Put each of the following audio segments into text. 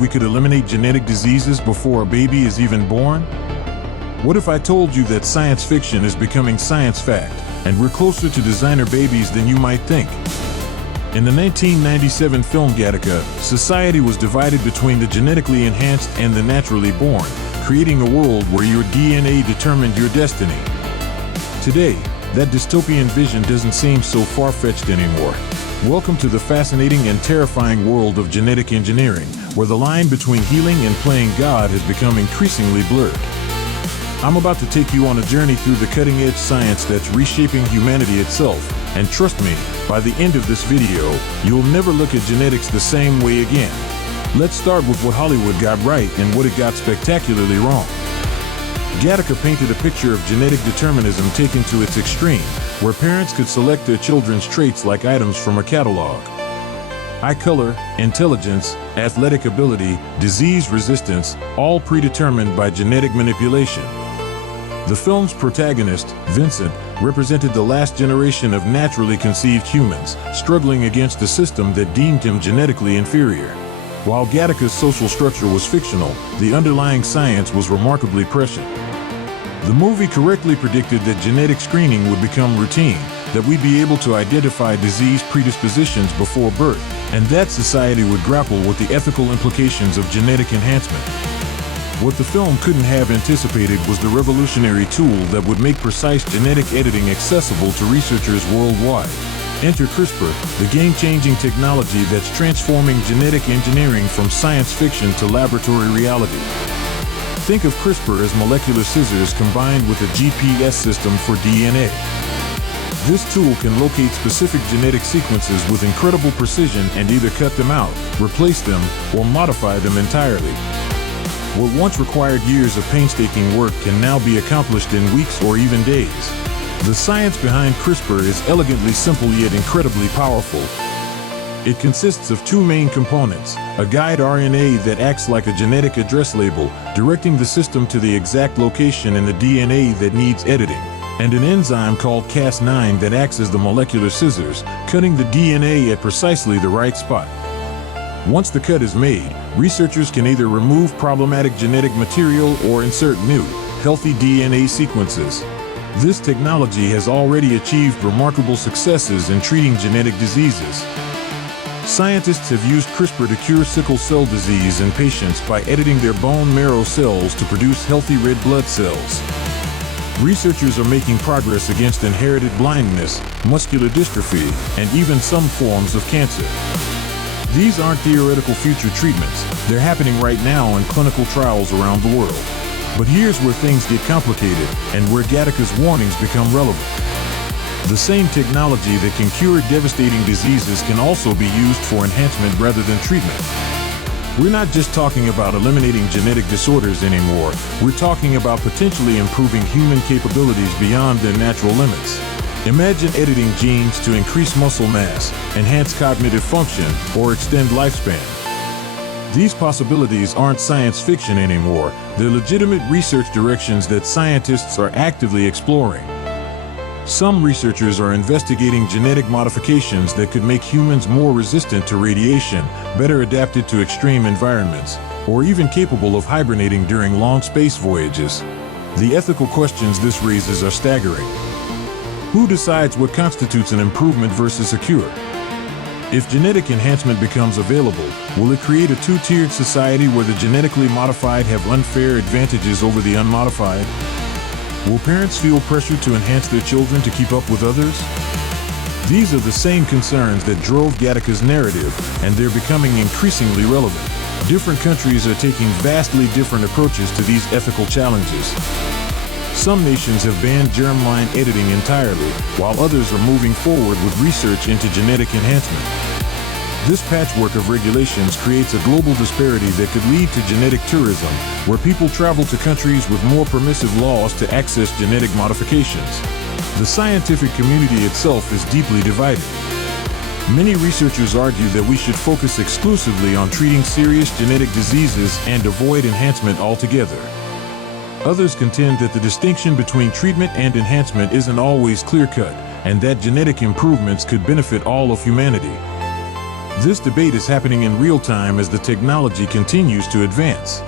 if we could eliminate genetic diseases before a baby is even born? What if I told you that science fiction is becoming science fact, and we're closer to designer babies than you might think? In the 1997 film Gattaca, society was divided between the genetically enhanced and the naturally born, creating a world where your DNA determined your destiny. Today, that dystopian vision doesn't seem so far-fetched anymore. Welcome to the fascinating and terrifying world of genetic engineering, where the line between healing and playing God has become increasingly blurred. I'm about to take you on a journey through the cutting-edge science that's reshaping humanity itself, and trust me, by the end of this video, you'll never look at genetics the same way again. Let's start with what Hollywood got right and what it got spectacularly wrong. Gattaca painted a picture of genetic determinism taken to its extreme, where parents could select their children's traits like items from a catalog. Eye color, intelligence, athletic ability, disease resistance, all predetermined by genetic manipulation. The film's protagonist, Vincent, represented the last generation of naturally conceived humans, struggling against a system that deemed him genetically inferior. While Gattaca's social structure was fictional, the underlying science was remarkably prescient. The movie correctly predicted that genetic screening would become routine, that we'd be able to identify disease predispositions before birth, and that society would grapple with the ethical implications of genetic enhancement. What the film couldn't have anticipated was the revolutionary tool that would make precise genetic editing accessible to researchers worldwide. Enter CRISPR, the game-changing technology that's transforming genetic engineering from science fiction to laboratory reality. Think of CRISPR as molecular scissors combined with a GPS system for DNA. This tool can locate specific genetic sequences with incredible precision and either cut them out, replace them, or modify them entirely. What once required years of painstaking work can now be accomplished in weeks or even days. The science behind CRISPR is elegantly simple yet incredibly powerful. It consists of two main components, a guide RNA that acts like a genetic address label, directing the system to the exact location in the DNA that needs editing, and an enzyme called Cas9 that acts as the molecular scissors, cutting the DNA at precisely the right spot. Once the cut is made, researchers can either remove problematic genetic material or insert new, healthy DNA sequences. This technology has already achieved remarkable successes in treating genetic diseases. Scientists have used CRISPR to cure sickle cell disease in patients by editing their bone marrow cells to produce healthy red blood cells. Researchers are making progress against inherited blindness, muscular dystrophy, and even some forms of cancer. These aren't theoretical future treatments, they're happening right now in clinical trials around the world. But here's where things get complicated and where Gattaca's warnings become relevant. The same technology that can cure devastating diseases can also be used for enhancement rather than treatment. We're not just talking about eliminating genetic disorders anymore, we're talking about potentially improving human capabilities beyond their natural limits. Imagine editing genes to increase muscle mass, enhance cognitive function, or extend lifespan. These possibilities aren't science fiction anymore, they're legitimate research directions that scientists are actively exploring. Some researchers are investigating genetic modifications that could make humans more resistant to radiation, better adapted to extreme environments, or even capable of hibernating during long space voyages. The ethical questions this raises are staggering. Who decides what constitutes an improvement versus a cure? If genetic enhancement becomes available, will it create a two-tiered society where the genetically modified have unfair advantages over the unmodified? Will parents feel pressure to enhance their children to keep up with others? These are the same concerns that drove Gattaca's narrative, and they're becoming increasingly relevant. Different countries are taking vastly different approaches to these ethical challenges. Some nations have banned germline editing entirely, while others are moving forward with research into genetic enhancement. This patchwork of regulations creates a global disparity that could lead to genetic tourism, where people travel to countries with more permissive laws to access genetic modifications. The scientific community itself is deeply divided. Many researchers argue that we should focus exclusively on treating serious genetic diseases and avoid enhancement altogether. Others contend that the distinction between treatment and enhancement isn't always clear-cut, and that genetic improvements could benefit all of humanity. This debate is happening in real time as the technology continues to advance.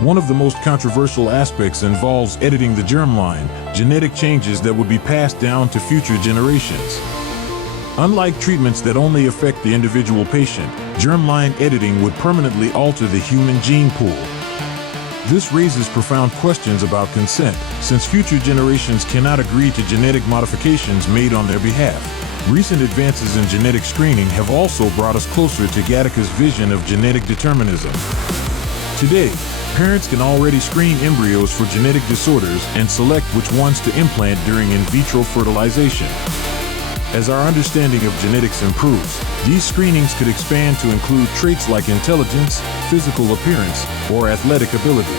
One of the most controversial aspects involves editing the germline, genetic changes that would be passed down to future generations. Unlike treatments that only affect the individual patient, germline editing would permanently alter the human gene pool. This raises profound questions about consent, since future generations cannot agree to genetic modifications made on their behalf. Recent advances in genetic screening have also brought us closer to Gattaca's vision of genetic determinism. Today, parents can already screen embryos for genetic disorders and select which ones to implant during in vitro fertilization. As our understanding of genetics improves, these screenings could expand to include traits like intelligence, physical appearance, or athletic ability.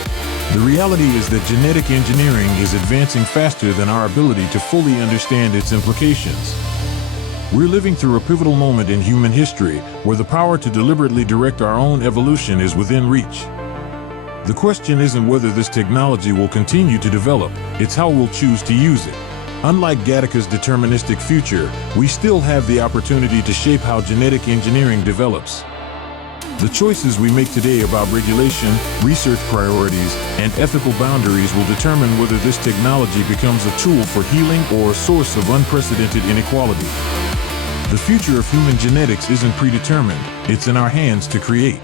The reality is that genetic engineering is advancing faster than our ability to fully understand its implications. We're living through a pivotal moment in human history where the power to deliberately direct our own evolution is within reach. The question isn't whether this technology will continue to develop, it's how we'll choose to use it. Unlike Gattaca's deterministic future, we still have the opportunity to shape how genetic engineering develops. The choices we make today about regulation, research priorities, and ethical boundaries will determine whether this technology becomes a tool for healing or a source of unprecedented inequality. The future of human genetics isn't predetermined, it's in our hands to create.